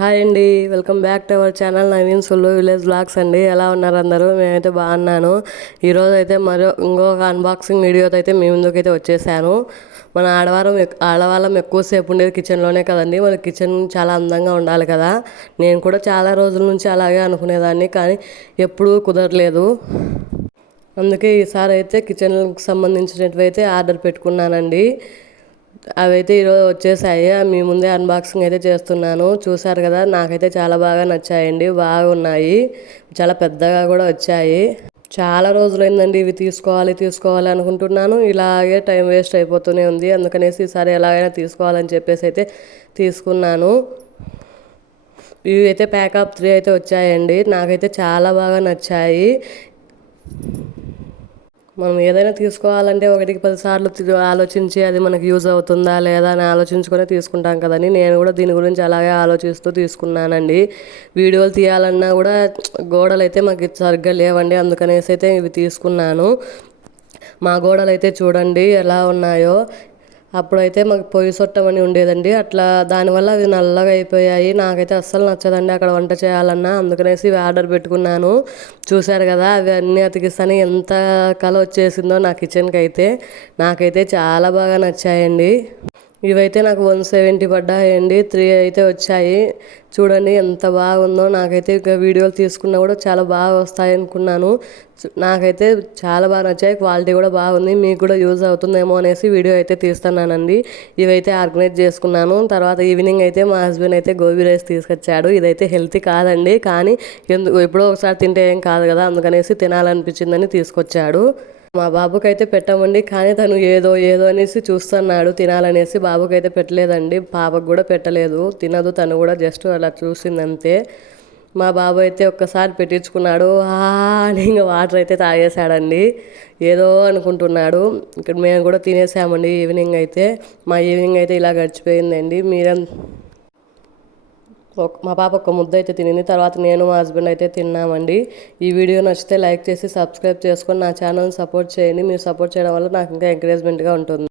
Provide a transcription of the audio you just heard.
Hi అండి, welcome back to our channel Naveen సొల్లు village vlogs అండి. ఎలా ఉన్నారు అందరూ? మేమైతే బాగున్నాను. ఈరోజు అయితే ఇంకొక అన్బాక్సింగ్ వీడియోతో అయితే మీ ముందుకైతే వచ్చేసాను. మన ఆడవాళ్ళం ఎక్కువసేపు ఉండేది కిచెన్లోనే కదండి. మన కిచెన్ చాలా అందంగా ఉండాలి కదా. నేను కూడా చాలా రోజుల నుంచి అలాగే అనుకునేదాన్ని, కానీ ఎప్పుడూ కుదరలేదు. అందుకే ఈసారి అయితే కిచెన్కి సంబంధించినవి అయితే ఆర్డర్ పెట్టుకున్నానండి. అవైతే ఈరోజు వచ్చేసాయి. మీ ముందే అన్బాక్సింగ్ అయితే చేస్తున్నాను. చూసారు కదా, నాకైతే చాలా బాగా నచ్చాయండి. బాగున్నాయి, చాలా పెద్దగా కూడా వచ్చాయి. చాలా రోజులైందండి ఇవి తీసుకోవాలి అనుకుంటున్నాను. ఇలాగే టైం వేస్ట్ అయిపోతూనే ఉంది. అందుకనేసి ఈసారి ఎలాగైనా తీసుకోవాలని చెప్పేసి అయితే తీసుకున్నాను. ఇవి అయితే ప్యాక్ ఆఫ్ 3 అయితే వచ్చాయండి. నాకైతే చాలా బాగా నచ్చాయి. మనం ఏదైనా తీసుకోవాలంటే 1కి 10 సార్లు ఆలోచించి అది మనకి యూజ్ అవుతుందా లేదా అని ఆలోచించుకొని తీసుకుంటాం కదండి. నేను కూడా దీని గురించి అలాగే ఆలోచిస్తూ తీసుకున్నానండి. వీడియోలు తీయాలన్నా కూడా గోడలు అయితే మాకు సరిగ్గా లేవండి. అందుకనేసి అయితే ఇవి తీసుకున్నాను. మా గోడలు అయితే చూడండి ఎలా ఉన్నాయో. అప్పుడైతే మాకు పొయ్యి సొట్టం అని ఉండేదండి. అట్లా దానివల్ల అవి నల్లగా అయిపోయాయి. నాకైతే అస్సలు నచ్చదండి అక్కడ వంట చేయాలన్నా. అందుకనేసి ఇవి ఆర్డర్ పెట్టుకున్నాను. చూశారు కదా, అవి అన్నీ అతికిస్తాను ఎంత కల వచ్చేసిందో నా కిచెన్కి అయితే. నాకైతే చాలా బాగా నచ్చాయండి. ఇవైతే నాకు 170 పడ్డాయండి. 3 అయితే వచ్చాయి. చూడండి ఎంత బాగుందో. నాకైతే ఇక వీడియోలు తీసుకున్నా కూడా చాలా బాగా వస్తాయి అనుకున్నాను. నాకైతే చాలా బాగా నచ్చాయి. క్వాలిటీ కూడా బాగుంది. మీకు కూడా యూజ్ అవుతుందేమో అనేసి వీడియో అయితే తీస్తున్నానండి. ఇవైతే ఆర్గనైజ్ చేసుకున్నాను. తర్వాత ఈవినింగ్ అయితే మా హస్బెండ్ అయితే గోబీ రైస్ తీసుకొచ్చాడు. ఇదైతే హెల్తీ కాదండి, కానీ ఎప్పుడో ఒకసారి తింటే ఏం కాదు కదా, అందుకనేసి తినాలనిపించిందని తీసుకొచ్చాడు. మా బాబుకి అయితే పెట్టామండి, కానీ తను ఏదో ఏదో అనేసి చూస్తున్నాడు తినాలనేసి. బాబుకి అయితే పెట్టలేదండి, పాపకు కూడా పెట్టలేదు. తినదు తను కూడా, జస్ట్ అలా చూసిందంతే. మా బాబు అయితే ఒక్కసారి పెట్టించుకున్నాడు, అని ఇంకా వాటర్ అయితే తాగేశాడండి. ఏదో అనుకుంటున్నాడు. ఇక్కడ మేము కూడా తినేసామండి ఈవినింగ్ అయితే. మా ఈవినింగ్ అయితే ఇలా గడిచిపోయిందండి. మా పాప ఒక ముద్ద అయితే తినింది. తర్వాత నేను మా హస్బెండ్ అయితే తిన్నామండి. ఈ వీడియో నచ్చితే లైక్ చేసి సబ్స్క్రైబ్ చేసుకొని నా ఛానల్ని సపోర్ట్ చేయండి. మీరు సపోర్ట్ చేయడం వల్ల నాకు ఇంకా ఎంకరేజ్మెంట్గా ఉంటుంది.